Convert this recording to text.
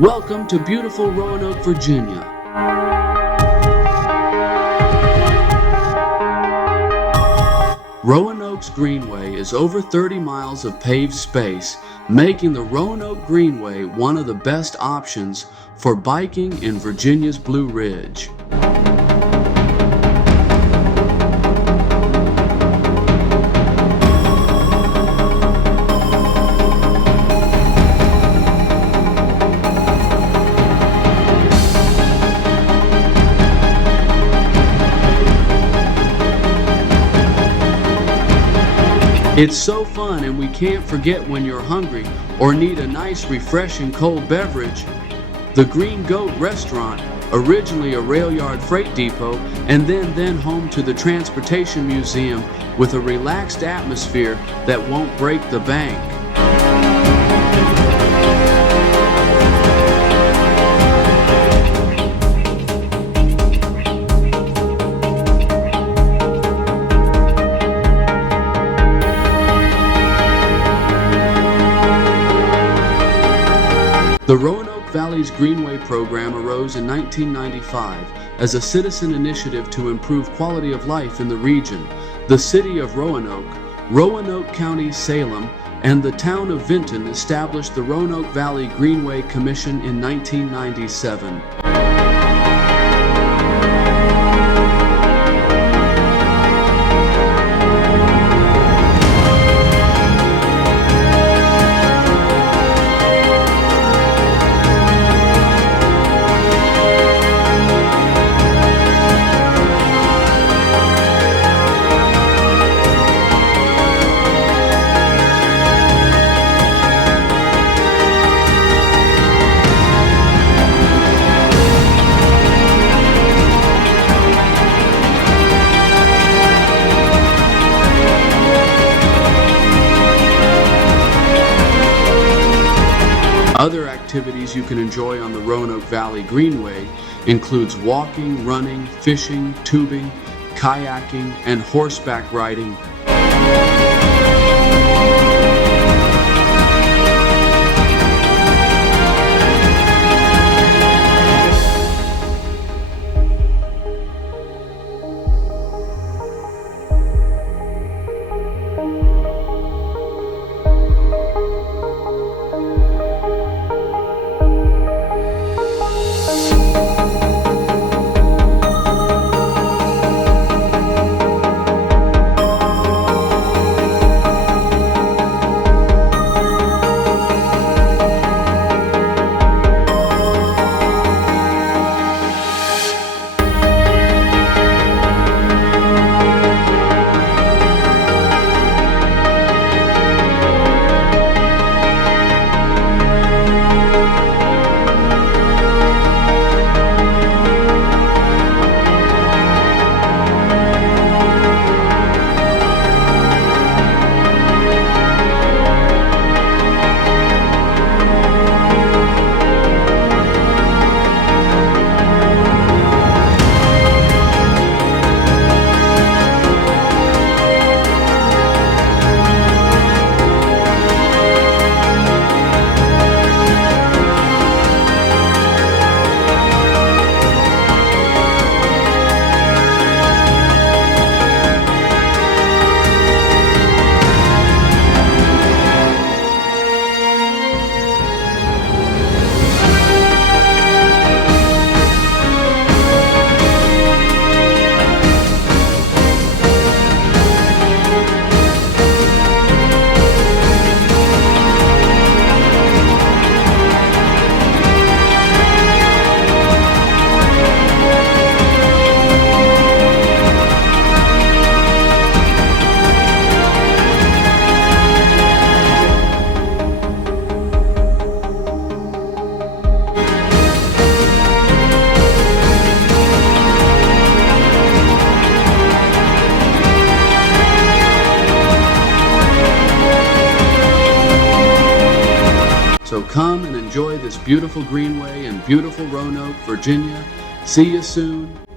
Welcome to beautiful Roanoke, Virginia. Roanoke's Greenway is over 30 miles of paved space, making the Roanoke Greenway one of the best options for biking in Virginia's Blue Ridge. It's so fun, and we can't forget when you're hungry or need a nice refreshing cold beverage. The Green Goat Restaurant, originally a rail yard freight depot and then home to the Transportation Museum with a relaxed atmosphere that won't break the bank. The Roanoke Valley's Greenway program arose in 1995 as a citizen initiative to improve quality of life in the region. The city of Roanoke, Roanoke County, Salem, and the town of Vinton established the Roanoke Valley Greenway Commission in 1997. Other activities you can enjoy on the Roanoke Valley Greenway includes walking, running, fishing, tubing, kayaking, and horseback riding. So come and enjoy this beautiful Greenway in beautiful Roanoke, Virginia. See you soon.